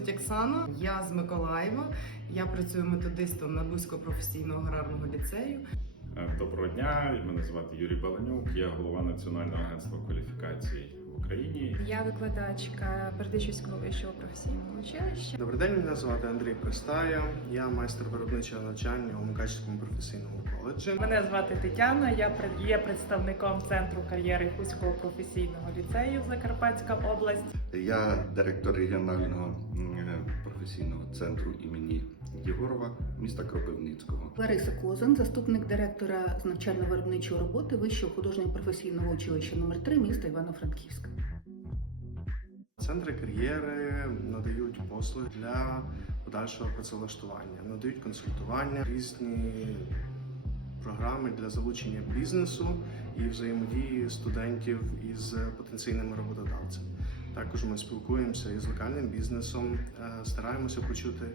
звуть Оксана, я з Миколаєва. Я працюю методистом Надбузького професійного аграрного ліцею. Е, Доброго дня, мене звати Юрій Баланюк, я голова Національного агентства кваліфікацій в Україні. Я викладачка Бердичівського вищого професійного училища. Добрий день, мене звати Андрій Пристая. Я майстер виробничого навчання у Мукачівському професійному коледжі. Мене звати Тетяна. Я є представником центру кар'єри Хуського професійного ліцею Закарпатська область. Я директор регіонального професійного центру імені Єгорова міста Кропивницького. Лариса Козан, заступник директора з навчально-виробничої роботи Вищого художнього професійного училища номер 3 міста Івано-Франківська. Центри кар'єри надають послуги для подальшого працевлаштування, надають консультування, різні програми для залучення бізнесу і взаємодії студентів із потенційними роботодавцями. Також ми спілкуємося із локальним бізнесом, е, стараємося почути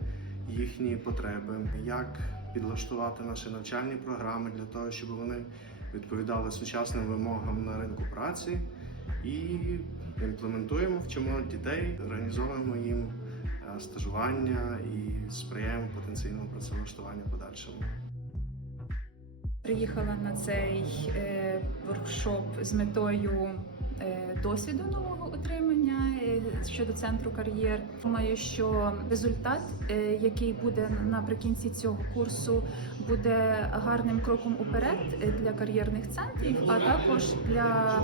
їхні потреби, як підлаштувати наші навчальні програми для того, щоб вони відповідали сучасним вимогам на ринку праці і імплементуємо, вчимо дітей, організовуємо їм е, стажування і сприяємо потенційному працевлаштуванню подальшому. Приїхала на цей е, воркшоп з метою досвіду нового отримання е, щодо центру кар'єр. Думаю, що результат, е, який буде наприкінці цього курсу, буде гарним кроком уперед е, для кар'єрних центрів, а також для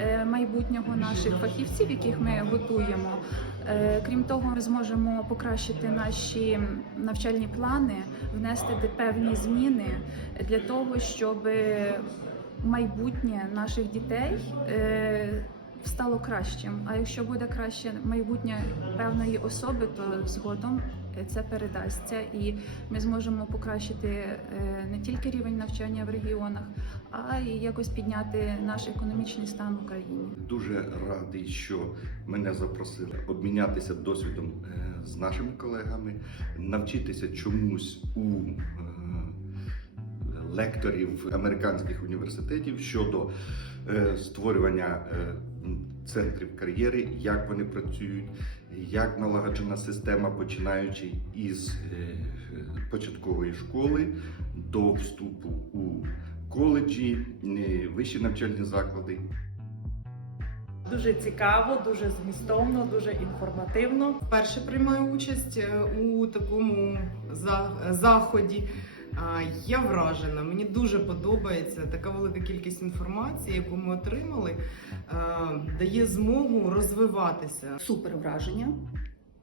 е, майбутнього наших фахівців, яких ми готуємо. Е, Крім того, ми зможемо покращити наші навчальні плани, внести певні зміни для того, щоб майбутнє наших дітей е, стало кращим. А якщо буде краще майбутнє певної особи, то згодом е, це передасться, і ми зможемо покращити е, не тільки рівень навчання в регіонах, а й якось підняти наш економічний стан в Україні. Дуже радий, що мене запросили обмінятися досвідом з нашими колегами, навчитися чомусь у лекторів американських університетів щодо е, створювання е, центрів кар'єри, як вони працюють, як налагоджена система, починаючи із е, початкової школи до вступу у коледжі, е, вищі навчальні заклади. Дуже цікаво, дуже змістовно, дуже інформативно. Вперше приймаю участь у такому заході. Я вражена. Мені дуже подобається така велика кількість інформації, яку ми отримали, е, дає змогу розвиватися. Супер враження.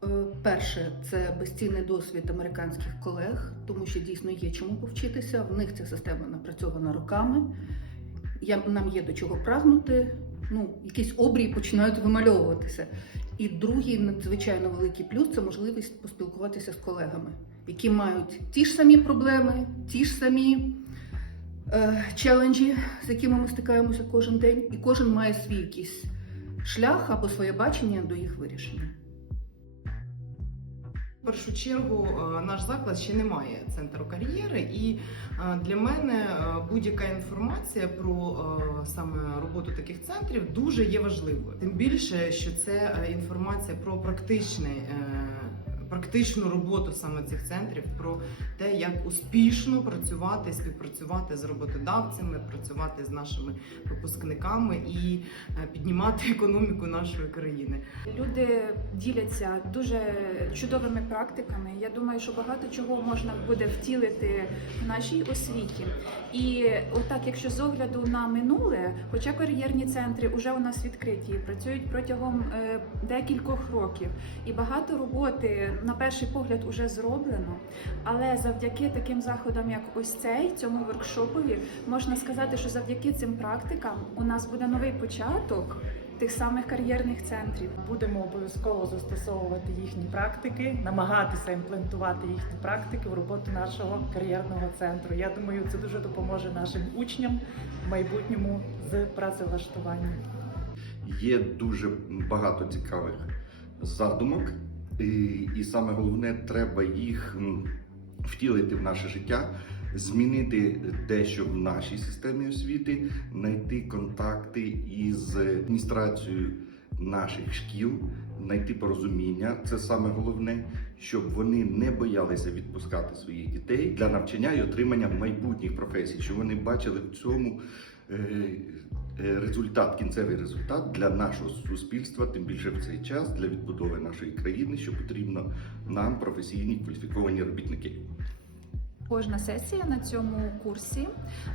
Е, Перше, це безцінний досвід американських колег, тому що дійсно є чому повчитися. В них ця система напрацьована роками. Я, нам є до чого прагнути. Ну, якісь обрії починають вимальовуватися. І другий надзвичайно великий плюс це можливість поспілкуватися з колегами, які мають ті ж самі проблеми, ті ж самі е, челенджі, з якими ми стикаємося кожен день, і кожен має свій якийсь шлях або своє бачення до їх вирішення. В першу чергу е, наш заклад ще не має центру кар'єри, і е, для мене е, будь-яка інформація про саме роботу таких центрів дуже є важливою. Тим більше, що це інформація про практичне. Практичну роботу саме цих центрів про те, як успішно працювати, співпрацювати з роботодавцями, працювати з нашими випускниками і е, піднімати економіку нашої країни. Люди діляться дуже чудовими практиками. Я думаю, що багато чого можна буде втілити в нашій освіті. І отак, якщо з огляду на минуле, хоча кар'єрні центри вже у нас відкриті, працюють протягом е, декількох років, і багато роботи на перший погляд уже зроблено. Але завдяки таким заходам, як ось цей, цьому воркшопові, можна сказати, що завдяки цим практикам у нас буде новий початок тих самих кар'єрних центрів. Будемо обов'язково застосовувати їхні практики, намагатися імплементувати їхні практики в роботу нашого кар'єрного центру. Я думаю, це дуже допоможе нашим учням в майбутньому з працевлаштуванням. Є дуже багато цікавих задумок, і, і саме головне, треба їх втілити в наше життя, змінити дещо в нашій системі освіти, знайти контакти із адміністрацією наших шкіл, знайти порозуміння. Це саме головне, щоб вони не боялися відпускати своїх дітей для навчання і отримання майбутніх професій, щоб вони бачили в цьому. Е, е, Результат, кінцевий результат для нашого суспільства, тим більше в цей час для відбудови нашої країни, що потрібно нам професійні кваліфіковані робітники. Кожна сесія на цьому курсі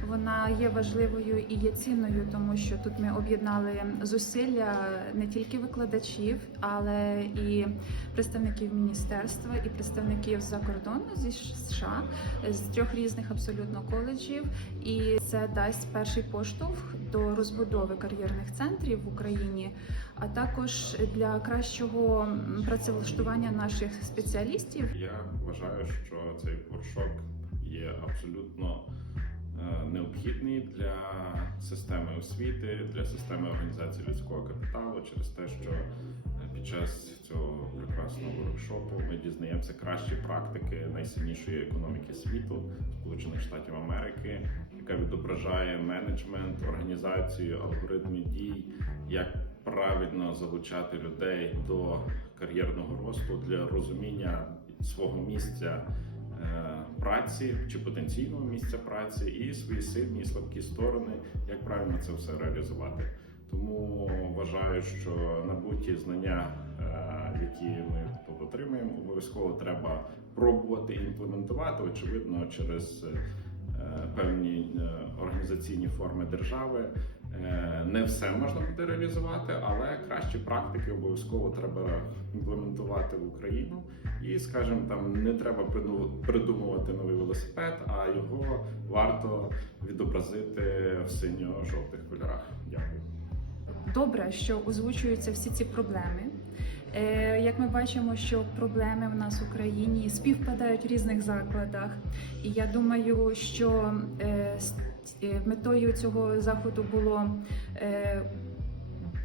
вона є важливою і є цінною, тому що тут ми об'єднали зусилля не тільки викладачів, але і представників міністерства, і представників за кордону зі США з трьох різних абсолютно коледжів. І це дасть перший поштовх до розбудови кар'єрних центрів в Україні, а також для кращого працевлаштування наших спеціалістів. Я вважаю, що цей воркшоп є абсолютно е, необхідний для системи освіти, для системи організації людського капіталу через те, що е, під час цього прекрасного воркшопу ми дізнаємося кращі практики найсильнішої економіки світу Сполучених Штатів Америки, яка відображає менеджмент, організацію, алгоритми дій, як правильно залучати людей до кар'єрного росту для розуміння свого місця праці чи потенційного місця праці, і свої сильні і слабкі сторони, як правильно це все реалізувати. Тому вважаю, що набуті знання, е, які ми тут отримаємо, обов'язково треба пробувати імплементувати. Очевидно, через е, певні е, організаційні форми держави. Е, Не все можна буде реалізувати, але кращі практики обов'язково треба імплементувати в Україну. І, скажімо, там не треба придумувати новий велосипед, а його варто відобразити в синьо-жовтих кольорах. Дякую. добре, що озвучуються всі ці проблеми. Е, Як ми бачимо, що проблеми в нас в Україні співпадають в різних закладах, і я думаю, що е, метою цього заходу було е,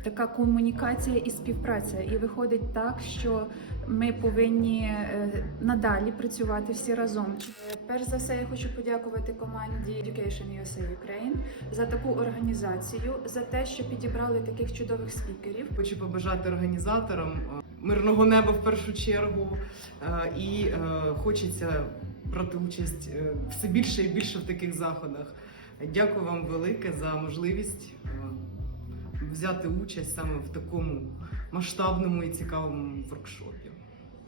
така комунікація і співпраця. І виходить так, що ми повинні е, надалі працювати всі разом. Е, Перш за все, я хочу подякувати команді Education USA Ukraine за таку організацію, за те, що підібрали таких чудових спікерів. Хочу побажати організаторам е, мирного неба в першу чергу, е, і е, хочеться брати участь е, все більше і більше в таких заходах. Дякую вам велике за можливість е, взяти участь саме в такому масштабному і цікавому воркшопі.